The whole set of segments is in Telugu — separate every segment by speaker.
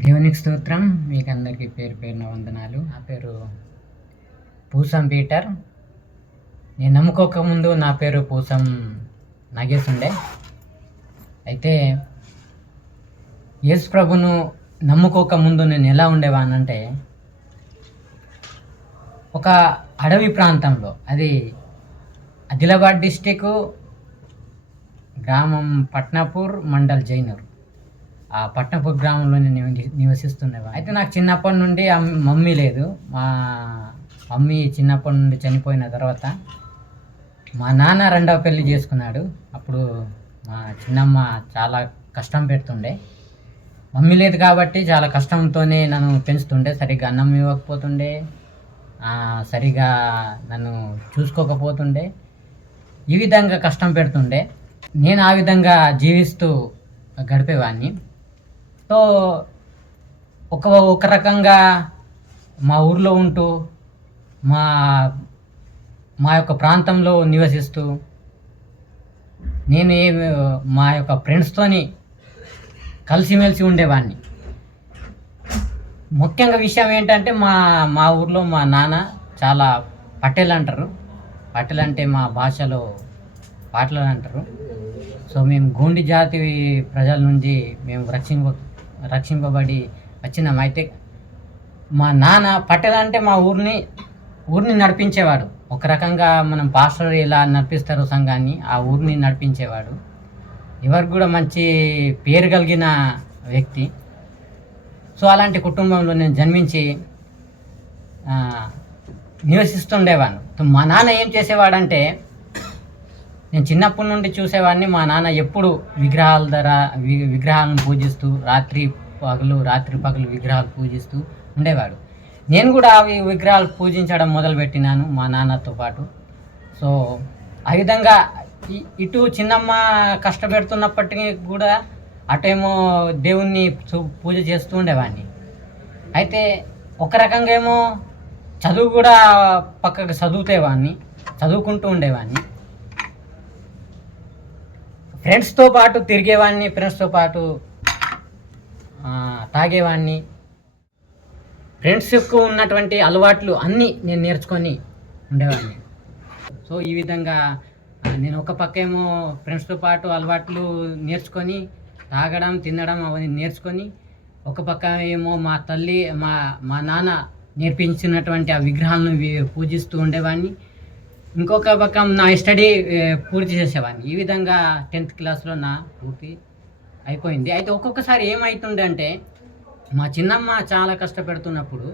Speaker 1: దేవునికి స్తోత్రం. మీకు అందరికీ పేరు పేరున వందనాలు. నా పేరు పూసం పీటర్. నేను నమ్ముకోకముందు నా పేరు పూసం నాగేష్ ఉండే. అయితే యేసు ప్రభును నమ్ముకోకముందు నేను ఎలా ఉండేవానంటే ఒక అడవి ప్రాంతంలో అది ఆదిలాబాద్ డిస్టిక్ గ్రామం పట్నాపూర్ మండల్ జైనూర్. ఆ పట్నపూర్ గ్రామంలో నేను నివసిస్తుండేవా అయితే నాకు చిన్నప్పటి నుండి మమ్మీ లేదు. మా మమ్మీ చిన్నప్పటి నుండి చనిపోయిన తర్వాత మా నాన్న రెండవ పెళ్ళి చేసుకున్నాడు. అప్పుడు మా చిన్నమ్మ చాలా కష్టం పెడుతుండే. మమ్మీ లేదు కాబట్టి చాలా కష్టంతోనే నన్ను పెంచుతుండే. సరిగ్గా అన్నం ఇవ్వకపోతుండే. సరిగా నన్ను చూసుకోకపోతుండే. ఈ విధంగా కష్టం పెడుతుండే. నేను ఆ విధంగా జీవిస్తూ గడిపేవాడిని సో ఒక ఒక రకంగా మా ఊర్లో ఉంటూ మా మా యొక్క ప్రాంతంలో నివసిస్తూ నేను ఏ మా యొక్క ఫ్రెండ్స్తోని కలిసిమెలిసి ఉండేవాడిని ముఖ్యంగా విషయం ఏంటంటే మా మా ఊర్లో మా నాన్న చాలా పటేల్ అంటారు. పటేల్ అంటే మా భాషలో పాటలు అంటారు. సో మేము గోండి జాతి ప్రజల నుంచి మేము రక్షింప రక్షింపబడి వచ్చినాం అయితే మా నాన్న పటేల్ అంటే మా ఊరిని ఊరిని నడిపించేవాడు. ఒక రకంగా మనం పాస్టర్ ఎలా నడిపిస్తారు సంఘాన్ని ఆ ఊరిని నడిపించేవాడు. ఎవరికి కూడా మంచి పేరు కలిగిన వ్యక్తి. సో అలాంటి కుటుంబంలో నేను జన్మించి నివసిస్తుండేవాడు సో మా నాన్న ఏం చేసేవాడంటే నేను చిన్నప్పటి నుండి చూసేవాడిని. మా నాన్న ఎప్పుడు విగ్రహాల ధర వి- విగ్రహాలను పూజిస్తూ రాత్రి పగలు రాత్రి పగలు విగ్రహాలు పూజిస్తూ ఉండేవాడు. నేను కూడా అవి విగ్రహాలు పూజించడం మొదలుపెట్టినాను మా నాన్నతో పాటు. సో ఆ విధంగా ఇ- ఇటు చిన్నమ్మ కష్టపెడుతున్నప్పటికీ కూడా అటేమో దేవుణ్ణి పూజ చేస్తూ ఉండేవాడిని. అయితే ఒక రకంగా ఏమో చదువు కూడా పక్కకు చదువుతేవాడిని చదువుకుంటూ ఉండేవాడిని. ఫ్రెండ్స్తో పాటు తిరిగేవాడిని ఫ్రెండ్స్తో పాటు ఆ, తాగేవాడిని ఫ్రెండ్స్కు ఉన్నటువంటి అలవాట్లు అన్నీ నేను నేర్చుకొని ఉండేవాడిని సో ఈ విధంగా నేను ఒక పక్క ఏమో ఫ్రెండ్స్తో పాటు అలవాట్లు నేర్చుకొని తాగడం తినడం అవన్నీ నేర్చుకొని ఒక పక్క ఏమో మా తల్లి మా మా నాన్న నేర్పించినటువంటి ఆ విగ్రహాలను పూజిస్తూ ఉండేవాడిని ఇంకొక పక్కం నా స్టడీ పూర్తి చేసేవాడిని. ఈ విధంగా టెన్త్ క్లాస్లో నా పూర్తి అయిపోయింది. అయితే ఒక్కొక్కసారి ఏమవుతుండే అంటే మా చిన్నమ్మ చాలా కష్టపెడుతున్నప్పుడు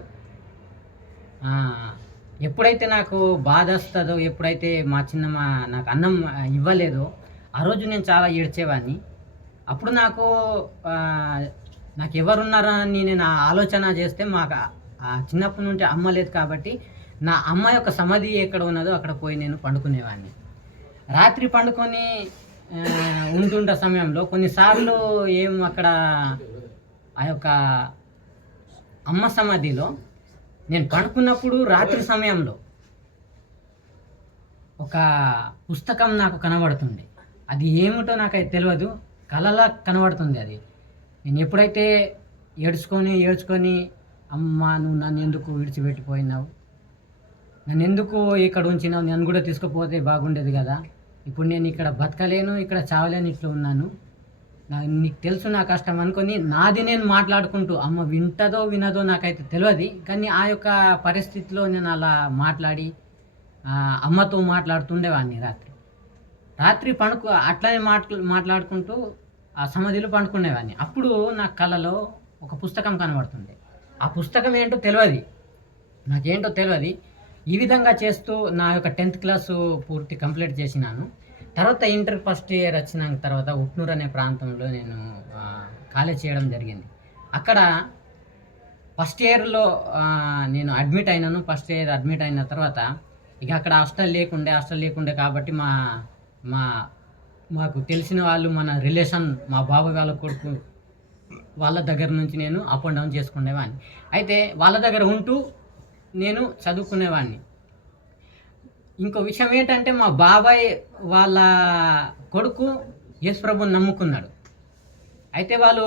Speaker 1: ఎప్పుడైతే నాకు బాధ వస్తుందో ఎప్పుడైతే మా చిన్నమ్మ నాకు అన్నం ఇవ్వలేదో ఆ రోజు నేను చాలా ఏడ్చేవాడిని. అప్పుడు నాకు నాకు ఎవరున్నారా అని నేను ఆ ఆలోచన చేస్తే మాకు ఆ- చిన్నప్పటి నుండి అమ్మ లేదు కాబట్టి నా అమ్మ యొక్క సమాధి ఎక్కడ ఉన్నదో అక్కడ పోయి నేను పండుకునేవాడిని రాత్రి పండుకొని ఆ, సమయంలో కొన్నిసార్లు ఏం అక్కడ ఆ యొక్క అమ్మ సమాధిలో నేను పడుకున్నప్పుడు రాత్రి సమయంలో ఒక పుస్తకం నాకు కనబడుతుంది అది ఏమిటో నాకైతే తెలియదు కలలా కనబడుతుంది అది. నేను ఎప్పుడైతే ఏడ్చుకొని ఏడ్చుకొని అమ్మ నువ్వు నన్ను ఎందుకు విడిచిపెట్టిపోయినావు? నన్ను ఎందుకు ఇక్కడ ఉంచినావు నన్ను కూడా తీసుకుపోతే బాగుండేది కదా. ఇప్పుడు నేను ఇక్కడ బతకలేను ఇక్కడ చావలేను ఇట్లా ఉన్నాను. నా నీకు తెలుసు నా కష్టం అనుకొని నాది నేను మాట్లాడుకుంటూ అమ్మ వింటదో వినదో నాకైతే తెలియదు కానీ ఆ యొక్క పరిస్థితిలో నేను అలా మాట్లాడి అమ్మతో మాట్లాడుతుండేవాడిని రాత్రి. రాత్రి పండుకు అట్లనే మాట్లా మాట్లాడుకుంటూ ఆ సమాధిలో పండుకునేవాడిని. అప్పుడు నా కళ్ళలో ఒక పుస్తకం కనబడుతుంది ఆ పుస్తకం ఏంటో తెలియదు నాకేంటో తెలియదు ఈ విధంగా చేస్తూ నా యొక్క టెన్త్ క్లాసు పూర్తి కంప్లీట్ చేసినాను. తర్వాత ఇంటర్ ఫస్ట్ ఇయర్ వచ్చిన తర్వాత ఉట్నూరు అనే ప్రాంతంలో నేను కాలేజ్ చేయడం జరిగింది. అక్కడ ఫస్ట్ ఇయర్లో నేను అడ్మిట్ అయినాను. ఫస్ట్ ఇయర్ అడ్మిట్ అయిన తర్వాత ఇక అక్కడ హాస్టల్ లేకుండే హాస్టల్ లేకుండే కాబట్టి మా మా మాకు తెలిసిన వాళ్ళు మన రిలేషన్ మా బాబాయ్ వాళ్ళ కొడుకు వాళ్ళ దగ్గర నుంచి నేను అప్ అండ్ డౌన్ చేసుకునేవాడిని అయితే వాళ్ళ దగ్గర ఉంటూ నేను చదువుకునేవాడిని ఇంకో విషయం ఏంటంటే మా బాబాయ్ వాళ్ళ కొడుకు యేసుప్రభుని నమ్ముకున్నాడు. అయితే వాళ్ళు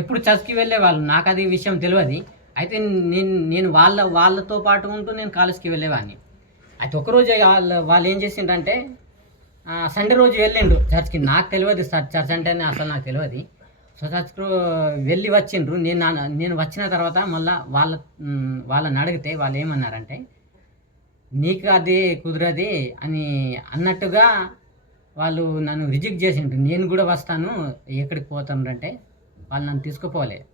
Speaker 1: ఎప్పుడు చర్చ్కి వెళ్ళేవాళ్ళు నాకు అది విషయం తెలియదు అయితే నేను నేను వాళ్ళ వాళ్ళతో పాటు ఉంటూ నేను కాలేజ్కి వెళ్ళేవాడిని అయితే ఒకరోజు వాళ్ళ వాళ్ళు ఏం చేసిండ్రంటే సండే రోజు వెళ్ళిండు చర్చ్కి. నాకు తెలియదు సార్ చర్చ్ అంటేనే అసలు నాకు తెలియదు సో వెళ్ళి వచ్చిండ్రు. నేను నా- నేను వచ్చిన తర్వాత మళ్ళీ వాళ్ళ వాళ్ళని అడిగితే వాళ్ళు ఏమన్నారంటే నీకు అది కుదరది అని అన్నట్టుగా వాళ్ళు నన్ను రిజెక్ట్ చేసిండ్రు. నేను కూడా వస్తాను. ఎక్కడికి పోతానంటే వాళ్ళు నన్ను తీసుకుపోలే.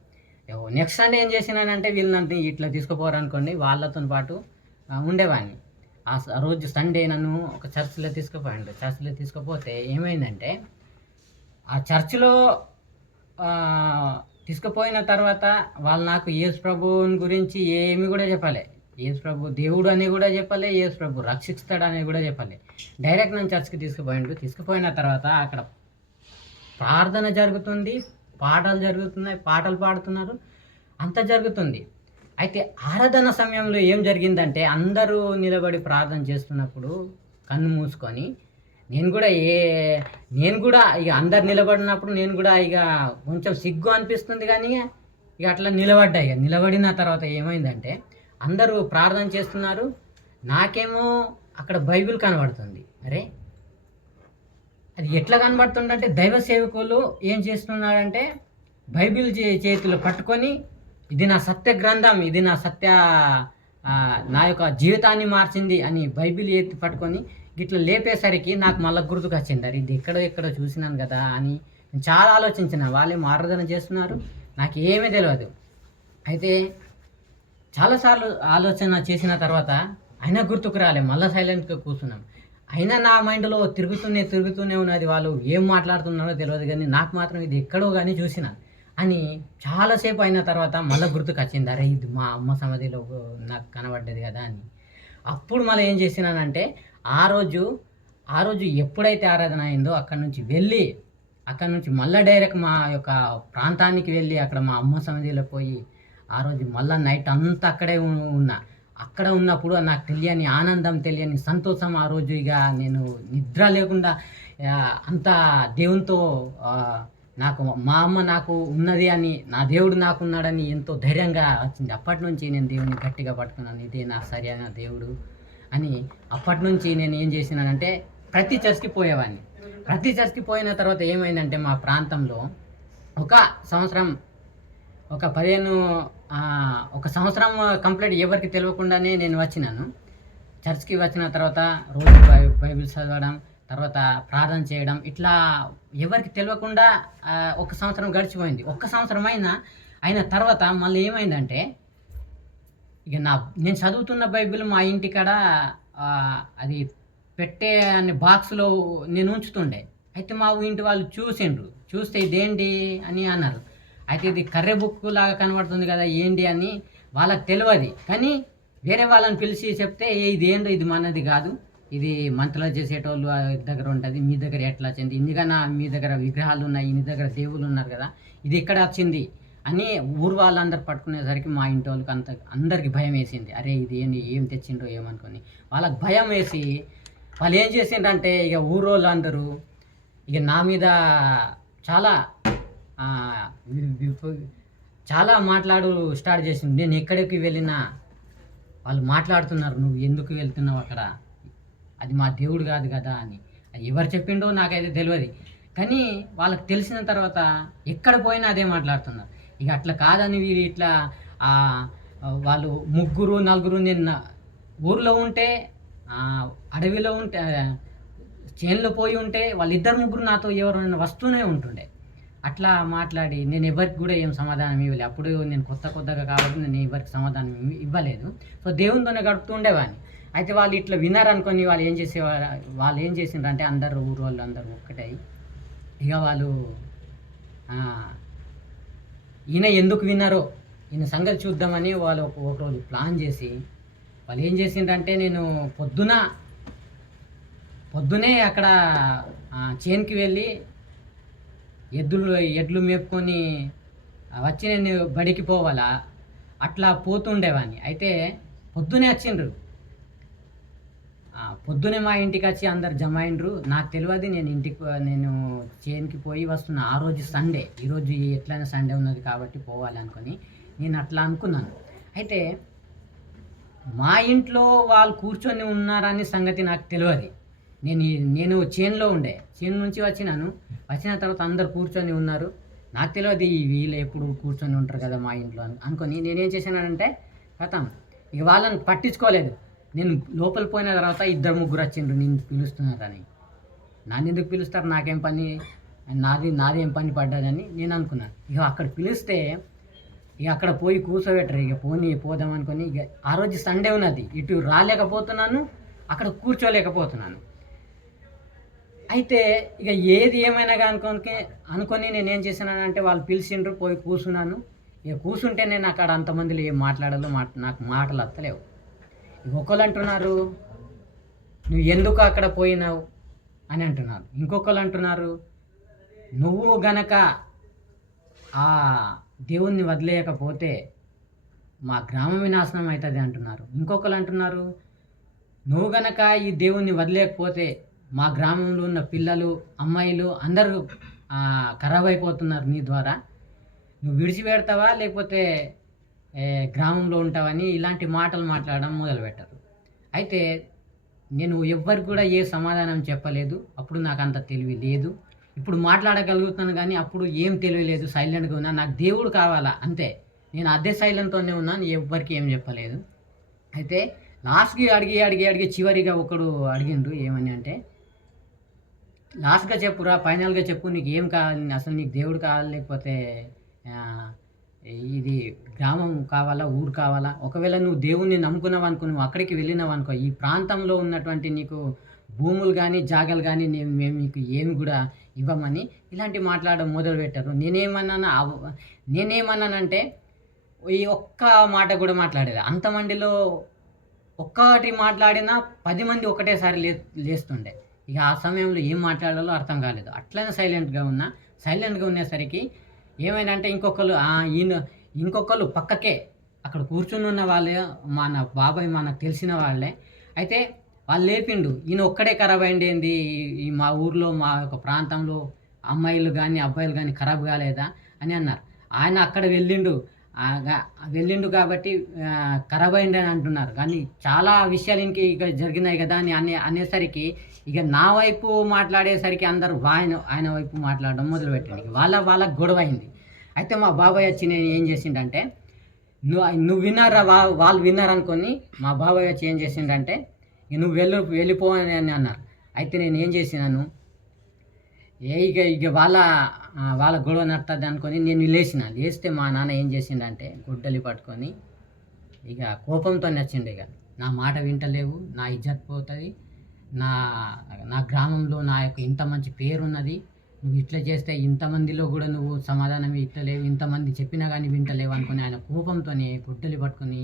Speaker 1: నెక్స్ట్ సండే ఏం చేసినానంటే వీళ్ళు నన్ను ఇట్లా తీసుకుపోరనుకోండి వాళ్ళతో పాటు ఉండేవాడిని. ఆ స- రోజు సండే నన్ను ఒక చర్చిలో తీసుకుపోయిండు. చర్చిలో తీసుకుపోతే ఏమైందంటే ఆ చర్చిలో తీసుకుపోయిన తర్వాత వాళ్ళు నాకు యేసు ప్రభువుని గురించి ఏమి కూడా చెప్పలే. యేసు ప్రభు దేవుడు అని కూడా చెప్పలే యేసు ప్రభు రక్షిస్తాడు అని కూడా చెప్పలే. డైరెక్ట్ నేను చర్చ్కి తీసుకుపోయిండు. తీసుకుపోయిన తర్వాత అక్కడ ప్రార్థన జరుగుతుంది పాటలు జరుగుతున్నాయి పాటలు పాడుతున్నారు. అంత జరుగుతుంది. అయితే ఆరాధన సమయంలో ఏం జరిగిందంటే అందరూ నిలబడి ప్రార్థన చేస్తున్నప్పుడు కన్ను మూసుకొని నేను కూడా ఏ నేను కూడా ఇక అందరు నిలబడినప్పుడు నేను కూడా ఇక కొంచెం సిగ్గు అనిపిస్తుంది కానీ ఇక అట్లా నిలబడ్డా ఇక. నిలబడిన తర్వాత ఏమైందంటే అందరూ ప్రార్థన చేస్తున్నారు. నాకేమో అక్కడ బైబిల్ కనబడుతుంది. అరే అది ఎట్లా కనబడుతుందంటే దైవ సేవకులు ఏం చేస్తున్నారంటే బైబిల్ చే- పట్టుకొని ఇది నా సత్య గ్రంథం ఇది నా సత్య నా యొక్క జీవితాన్ని మార్చింది అని బైబిల్ ఎత్తి పట్టుకొని ఇట్లా లేపేసరికి నాకు మళ్ళీ గుర్తుకు వచ్చింది అరే ఇది ఎక్కడో ఎక్కడో చూసినాను కదా అని నేను చాలా ఆలోచించిన. వాళ్ళే మారదన చేస్తున్నారు. నాకు ఏమీ తెలియదు అయితే చాలాసార్లు ఆలోచన చేసిన తర్వాత అయినా గుర్తుకు రాలే. మళ్ళీ సైలెంట్గా కూర్చున్నాం. అయినా నా మైండ్లో తిరుగుతూనే తిరుగుతూనే ఉన్నది వాళ్ళు ఏం మాట్లాడుతున్నారో తెలియదు కానీ నాకు మాత్రం ఇది ఎక్కడో కానీ చూసిన అని చాలాసేపు అయిన తర్వాత మళ్ళీ గుర్తుకు వచ్చింది అరే ఇది మా అమ్మ సమాధిలో నాకు కనబడ్డది కదా అని. అప్పుడు మళ్ళీ ఏం చేసినానంటే ఆ రోజు ఆ రోజు ఎప్పుడైతే ఆరాధన అయిందో అక్కడ నుంచి వెళ్ళి అక్కడ నుంచి మళ్ళీ డైరెక్ట్ మా యొక్క ప్రాంతానికి వెళ్ళి అక్కడ మా అమ్మ సమిధిలో పోయి ఆ రోజు మళ్ళీ నైట్ అంతా అక్కడే ఉన్నా. అక్కడ ఉన్నప్పుడు నాకు తెలియని ఆనందం తెలియని సంతోషం ఆ రోజు. ఇక నేను నిద్ర లేకుండా అంత దేవునితో నాకు మా అమ్మ నాకు ఉన్నది అని నా దేవుడు నాకు ఉన్నాడని ఎంతో ధైర్యంగా వచ్చింది. అప్పటి నుంచి నేను దేవుని గట్టిగా పట్టుకున్నాను. ఇదే నా సరైన దేవుడు. అని అప్పటి నుంచి నేను ఏం చేసినానంటే ప్రతి చర్చ్కి పోయేవాడిని. ప్రతి చర్చ్కి పోయిన తర్వాత ఏమైందంటే మా ప్రాంతంలో ఒక సంవత్సరం ఒక పదిహేను ఒక సంవత్సరం కంప్లీట్ ఎవరికి తెలియకుండానే నేను వచ్చినాను. చర్చ్కి వచ్చిన తర్వాత రోజు బై- బైబిల్ చదవడం తర్వాత ప్రార్థన చేయడం ఇట్లా ఎవరికి తెలియకుండా ఒక సంవత్సరం గడిచిపోయింది. ఒక్క సంవత్సరం అయినా అయిన తర్వాత మళ్ళీ ఏమైందంటే ఇక నా నేను చదువుతున్న బైబిల్ మా ఇంటికాడ అది పెట్టే అనే బాక్స్లో నేను ఉంచుతుండే. అయితే మా ఇంటి వాళ్ళు చూసిండ్రు. చూస్తే ఇదేంటి అని అన్నారు. అయితే ఇది కర్రె బుక్ లాగా కనబడుతుంది కదా ఏంటి అని వాళ్ళకి తెలియదు కానీ వేరే వాళ్ళని పిలిచి చెప్తే ఇది ఏంటో ఇది మనది కాదు. ఇది మంత్రాలు చేసేటోళ్ళు దగ్గర ఉంటుంది మీ దగ్గర ఎట్లా వచ్చింది? ఇందుకన్నా మీ దగ్గర విగ్రహాలు ఉన్నాయి మీ దగ్గర దేవుళ్ళు ఉన్నారు కదా ఇది ఎక్కడ వచ్చింది? అని ఊరు వాళ్ళందరూ పట్టుకునేసరికి మా ఇంటి వాళ్ళకి అంత అందరికి భయం వేసింది. అరే ఇది ఏంటి ఏం తెచ్చిండో ఏమనుకుని. వాళ్ళకి భయం వేసి వాళ్ళు ఏం చేసిండ్రంటే ఇక ఊరు వాళ్ళందరూ ఇక నా మీద చాలా చాలా మాట్లాడు స్టార్ట్ చేసింది. నేను ఎక్కడికి వెళ్ళినా వాళ్ళు మాట్లాడుతున్నారు. నువ్వు ఎందుకు వెళ్తున్నావు అక్కడ? అది మా దేవుడు కాదు కదా అని. అది ఎవరు చెప్పిండో నాకైతే తెలియదు కానీ వాళ్ళకి తెలిసిన తర్వాత ఎక్కడ పోయినా అదే మాట్లాడుతున్నారు. ఇక అట్లా కాదని వీరు ఇట్లా వాళ్ళు ముగ్గురు నలుగురు నిన్న ఊర్లో ఉంటే అడవిలో ఉంటే చేనులో పోయి ఉంటే వాళ్ళిద్దరు ముగ్గురు నాతో ఎవరైనా వస్తూనే ఉంటుండే. అట్లా మాట్లాడి నేను ఎవరికి కూడా ఏం సమాధానం ఇవ్వలేదు అప్పుడు నేను కొత్త కొత్తగా కాబట్టి నేను ఎవరికి సమాధానం ఇవ్వలేదు. సో దేవునితోనే గడుపుతూ ఉండేవాడిని. అయితే వాళ్ళు ఇట్లా వినారనుకొని వాళ్ళు ఏం చేసేవారు వాళ్ళు ఏం చేసిండ్రు అంటే అందరు ఊరు వాళ్ళు అందరూ ఒక్కటై ఇక వాళ్ళు ఈయన ఎందుకు విన్నారో ఈయన సంగతి చూద్దామని వాళ్ళు ఒక ఒకరోజు ప్లాన్ చేసి వాళ్ళు ఏం చేసిండ్రంటే నేను పొద్దున పొద్దునే అక్కడ చేన్కి చేనుకి వెళ్ళి ఎద్దులు ఎడ్లు మేపుకొని వచ్చి నేను బడికి పోవాలా? అట్లా పోతుండేవాడిని అయితే పొద్దునే వచ్చిండ్రు. పొద్దునే మా ఇంటికి వచ్చి అందరు జమ అయిండ్రు నాకు తెలియదు నేను ఇంటికి నేను చేనుకి పోయి వస్తున్నా. ఆ రోజు సండే ఈరోజు ఎట్లయినా సండే ఉన్నది కాబట్టి పోవాలి అనుకొని నేను అట్లా అనుకున్నాను. అయితే మా ఇంట్లో వాళ్ళు కూర్చొని ఉన్నారనే సంగతి నాకు తెలియదు నేను నేను చేనులో ఉండే. చేను నుంచి వచ్చినాను. వచ్చిన తర్వాత అందరు కూర్చొని ఉన్నారు. నాకు తెలియదు ఈ వీళ్ళు ఎప్పుడు కూర్చొని ఉంటారు కదా మా ఇంట్లో అనుకొని నేనేం చేశానంటే కథం ఇక వాళ్ళని పట్టించుకోలేదు. నేను లోపల పోయిన తర్వాత ఇద్దరు ముగ్గురు వచ్చిండ్రు నేను పిలుస్తున్నారని నన్ను ఎందుకు పిలుస్తారు? నాకేం పని? నాది నాదేం పని పడ్డదని నేను అనుకున్నాను ఇక అక్కడ పిలిస్తే ఇక అక్కడ పోయి కూర్చోబెట్టరు. ఇక పోనీ పోదాం అనుకుని ఇక ఆ రోజు సండే ఉన్నది. ఇటు రాలేకపోతున్నాను అక్కడ కూర్చోలేకపోతున్నాను. అయితే ఇక ఏది ఏమైనా అనుకోని అనుకొని నేను ఏం చేశానంటే వాళ్ళు పిలిచిండ్రు పోయి కూర్చున్నాను. ఇక కూర్చుంటే నేను అక్కడ అంతమందిలో ఏం మాట్లాడాలో మాట నాకు మాటలు వస్తలేవు ఒకళ్ళు అంటున్నారు నువ్వు ఎందుకు అక్కడ పోయినావు? అని అంటున్నారు. ఇంకొకళ్ళు అంటున్నారు నువ్వు గనక ఆ దేవుణ్ణి వదిలేయకపోతే మా గ్రామం వినాశనం అవుతుంది అంటున్నారు. ఇంకొకరు అంటున్నారు నువ్వు గనక ఈ దేవుణ్ణి వదిలేకపోతే మా గ్రామంలో ఉన్న పిల్లలు అమ్మాయిలు అందరూ ఖరాబ్ అయిపోతున్నారు నీ ద్వారా. నువ్వు విడిచిపెడతావా? లేకపోతే గ్రామంలో ఉంటావని ఇలాంటి మాటలు మాట్లాడడం మొదలుపెట్టారు. అయితే నేను ఎవ్వరికి కూడా ఏ సమాధానం చెప్పలేదు. అప్పుడు నాకు అంత తెలివి లేదు. ఇప్పుడు మాట్లాడగలుగుతాను కానీ అప్పుడు ఏం తెలివి లేదు సైలెంట్గా ఉన్నా. నాకు దేవుడు కావాలా? అంతే. నేను అదే సైలెంట్తోనే ఉన్నాను. ఎవ్వరికి ఏం చెప్పలేదు. అయితే లాస్ట్కి అడిగి అడిగి అడిగి చివరిగా ఒకడు అడిగిండు ఏమని అంటే లాస్ట్గా చెప్పురా ఫైనల్గా చెప్పు. నీకు ఏం కావాలి? అసలు నీకు దేవుడు కావాలి లేకపోతే ఇది గ్రామం కావాలా ఊరు కావాలా? ఒకవేళ నువ్వు దేవుణ్ణి నమ్ముకున్నావు అనుకో నువ్వు అక్కడికి వెళ్ళినావు అనుకో ఈ ప్రాంతంలో ఉన్నటువంటి నీకు భూములు కానీ జాగాలు కానీ నేను మేము మీకు ఏమి కూడా ఇవ్వమని ఇలాంటి మాట్లాడడం మొదలుపెట్టారు. నేనేమన్నాను అవ- నేనేమన్నానంటే ఈ ఒక్క మాట కూడా మాట్లాడేది అంతమందిలో ఒక్కటి మాట్లాడినా పది మంది ఒకటేసారి లే లేస్తుండే. ఇక ఆ సమయంలో ఏం మాట్లాడాలో అర్థం కాలేదు. అట్లనే సైలెంట్గా ఉన్నా సైలెంట్గా ఉండేసరికి ఏమైందంటే ఇంకొకరు ఈయన ఇంకొకరు పక్కకే అక్కడ కూర్చుని ఉన్న వాళ్ళే మన బాబాయ్ మనకు తెలిసిన వాళ్ళే. అయితే వాళ్ళు లేపిండు. ఈయన ఒక్కడే ఖరాబ్ అయింది ఏంది? ఈ- మా ఊర్లో మా యొక్క ప్రాంతంలో అమ్మాయిలు కానీ అబ్బాయిలు కానీ ఖరాబ్ కాలేదా? అని అన్నారు. ఆయన అక్కడ వెళ్ళిండు. వెళ్ళిండు కాబట్టి ఖరాబ్ అయింది అని అంటున్నారు. కానీ చాలా విషయాలు ఇంక ఇక జరిగినాయి కదా అని అనే అనేసరికి ఇక నా వైపు మాట్లాడేసరికి అందరూ ఆయన ఆయన వైపు మాట్లాడడం మొదలుపెట్టాడు వాళ్ళ వాళ్ళకి గొడవ అయింది అయితే మా బాబాయ్ వచ్చి నేను ఏం చేసిండంటే నువ్వు నువ్వు విన్నారా వా వాళ్ళు విన్నారు అనుకొని మా బాబాయ్ వచ్చి ఏం చేసిండంటే నువ్వు వెళ్ళి వెళ్ళిపోవని అని అన్నారు. అయితే నేను ఏం చేసినాను ఏ ఇక ఇక వాళ్ళ వాళ్ళ గొడవ నడుతుంది అనుకొని నేను లేచిన. లేస్తే మా నాన్న ఏం చేసిండంటే గుడ్డలి పట్టుకొని ఇక కోపంతో నచ్చిండు ఇక. నా మాట వింటలేవు నా ఇజ్జత్ పోతుంది నా నా గ్రామంలో నా యొక్క ఇంత మంచి పేరు ఉన్నది నువ్వు ఇట్లా చేస్తే ఇంతమందిలో కూడా నువ్వు సమాధానం ఇట్లలేవు ఇంతమంది చెప్పినా కానీ వింటలేవు అనుకుని ఆయన కోపంతో గుడ్డలి పట్టుకొని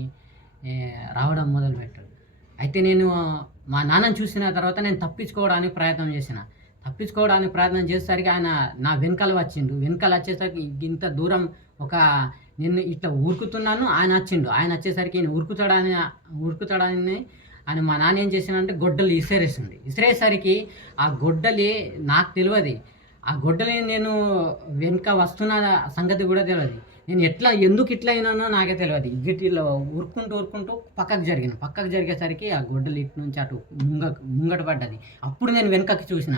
Speaker 1: రావడం మొదలుపెట్టాడు. అయితే నేను మా నాన్నని చూసిన తర్వాత నేను తప్పించుకోవడానికి ప్రయత్నం చేసిన. తప్పించుకోవడానికి ప్రయత్నం చేసేసరికి ఆయన నా వెనకాల వచ్చిండు. వెనకాల వచ్చేసరికి ఇంత దూరం ఒక నేను ఇట్లా ఉరుకుతున్నాను ఆయన వచ్చిండు. ఆయన వచ్చేసరికి ఈయన ఉరుకుతాడని ఉరుకుతాడని ఆయన మా నాన్న ఏం చేసిందంటే గొడ్డలు ఇసిరేసింది ఇసిరేసరికి ఆ గొడ్డలి నాకు తెలియదు. ఆ గొడ్డలి నేను వెనుక వస్తున్న సంగతి కూడా తెలియదు. నేను ఎట్లా ఎందుకు ఇట్లా అయినానో నాకే తెలియదు. వీటిలో ఉరుకుంటూ ఉరుకుంటూ పక్కకు జరిగిన పక్కకు జరిగేసరికి ఆ గొడ్డలి ఇటు నుంచి అటు ముంగ ముంగట పడ్డది. అప్పుడు నేను వెనుకకి చూసిన.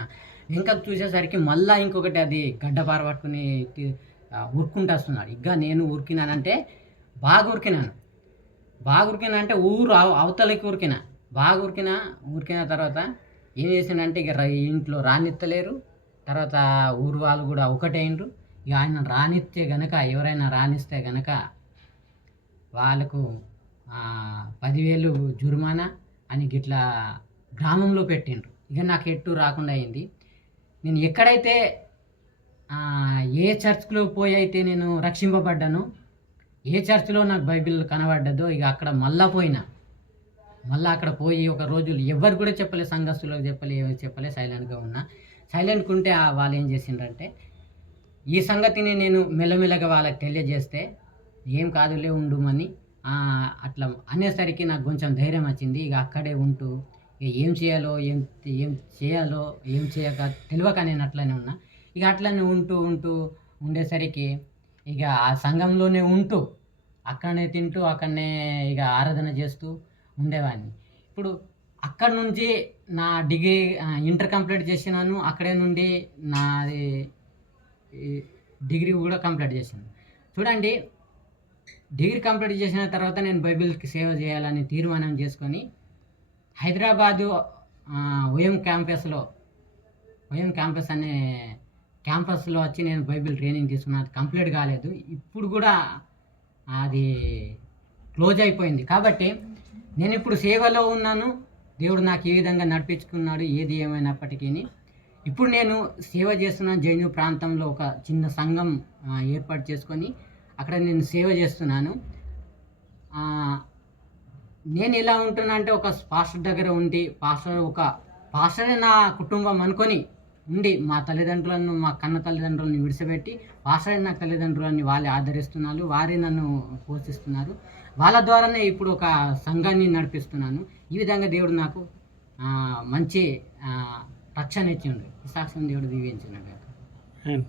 Speaker 1: ఇంకా చూసేసరికి మళ్ళా ఇంకొకటి అది గడ్డ పట్టుకుని ఉరుక్కుంటూ వస్తున్నాడు ఇక నేను ఉరికినానంటే బాగా ఉరికినాను. బాగా ఉరికినా అంటే ఊరు అవతలకి ఉరికినా. బాగా ఉరికినా ఉరికిన తర్వాత ఏం చేసిండంటే ఇక ఇంట్లో రానిత్తలేరు. తర్వాత ఊరు వాళ్ళు కూడా ఒకటైనరు ఇక ఆయన రానిస్తే గనక ఎవరైనా రానిస్తే గనక వాళ్ళకు పదివేలు జుర్మానా అని గిట్లా గ్రామంలో పెట్టిండ్రు. ఇక నాకు ఎట్టు రాకుండా అయింది. నేను ఎక్కడైతే ఏ చర్చ్లో పోయి అయితే నేను రక్షింపబడ్డాను ఏ చర్చ్లో నాకు బైబిల్ కనబడ్డదో ఇక అక్కడ మళ్ళా పోయినా. మళ్ళీ అక్కడ పోయి ఒక రోజులు ఎవరు కూడా చెప్పలే సంఘస్థులకు చెప్పలే ఎవరు చెప్పలే సైలెంట్గా ఉన్నా. సైలెంట్గా ఉంటే ఆ వాళ్ళు ఏం చేసిండ్రంటే ఈ సంగతిని నేను మెల్లమెల్లగా వాళ్ళకి తెలియజేస్తే ఏం కాదులే ఉండుమని అట్లా అనేసరికి నాకు కొంచెం ధైర్యం వచ్చింది. ఇక అక్కడే ఉంటూ ఏం చేయాలో ఏం ఏం చేయాలో ఏం చేయక తెలియక నేను అట్లనే ఉన్నా. ఇక అట్లనే ఉంటూ ఉంటూ ఉండేసరికి ఇక ఆ సంఘంలోనే ఉంటూ అక్కడనే తింటూ అక్కడనే ఇక ఆరాధన చేస్తూ ఉండేవాడిని. ఇప్పుడు అక్కడ నుంచి నా డిగ్రీ ఇంటర్ కంప్లీట్ చేసినాను. అక్కడే నుండి నాది డిగ్రీ కూడా కంప్లీట్ చేశాను. చూడండి డిగ్రీ కంప్లీట్ చేసిన తర్వాత నేను బైబిల్కి సేవ చేయాలని తీర్మానం చేసుకొని హైదరాబాదు ఆ, ఓఎం క్యాంపస్లో ఓఎం క్యాంపస్ అనే క్యాంపస్లో వచ్చి నేను బైబిల్ ట్రైనింగ్ తీసుకున్నాను కంప్లీట్ కాలేదు. ఇప్పుడు కూడా అది క్లోజ్ అయిపోయింది. కాబట్టి నేను ఇప్పుడు సేవలో ఉన్నాను. దేవుడు నాకు ఏ విధంగా నడిపించుకున్నాడు. ఏది ఏమైనప్పటికీ ఇప్పుడు నేను సేవ చేస్తున్నాను. జైను ప్రాంతంలో ఒక చిన్న సంఘం ఏర్పాటు చేసుకొని అక్కడ నేను సేవ చేస్తున్నాను. నేను ఎలా ఉంటున్నా అంటే ఒక పాస్టర్ దగ్గర ఉండి పాస్టర్ ఒక పాస్టరే నా కుటుంబం అనుకొని ఉండి మా తల్లిదండ్రులను మా కన్న తల్లిదండ్రులను విడిచిపెట్టి పాస్టరే నా తల్లిదండ్రులని వాళ్ళే ఆదరిస్తున్నారు వారే నన్ను పోషిస్తున్నారు. వాళ్ళ ద్వారానే ఇప్పుడు ఒక సంఘాన్ని నడిపిస్తున్నాను. ఈ విధంగా దేవుడు నాకు మంచి రక్షణ ఇచ్చిండు. ఈ సాక్ష్యం దేవుడు దీవించిన
Speaker 2: అవును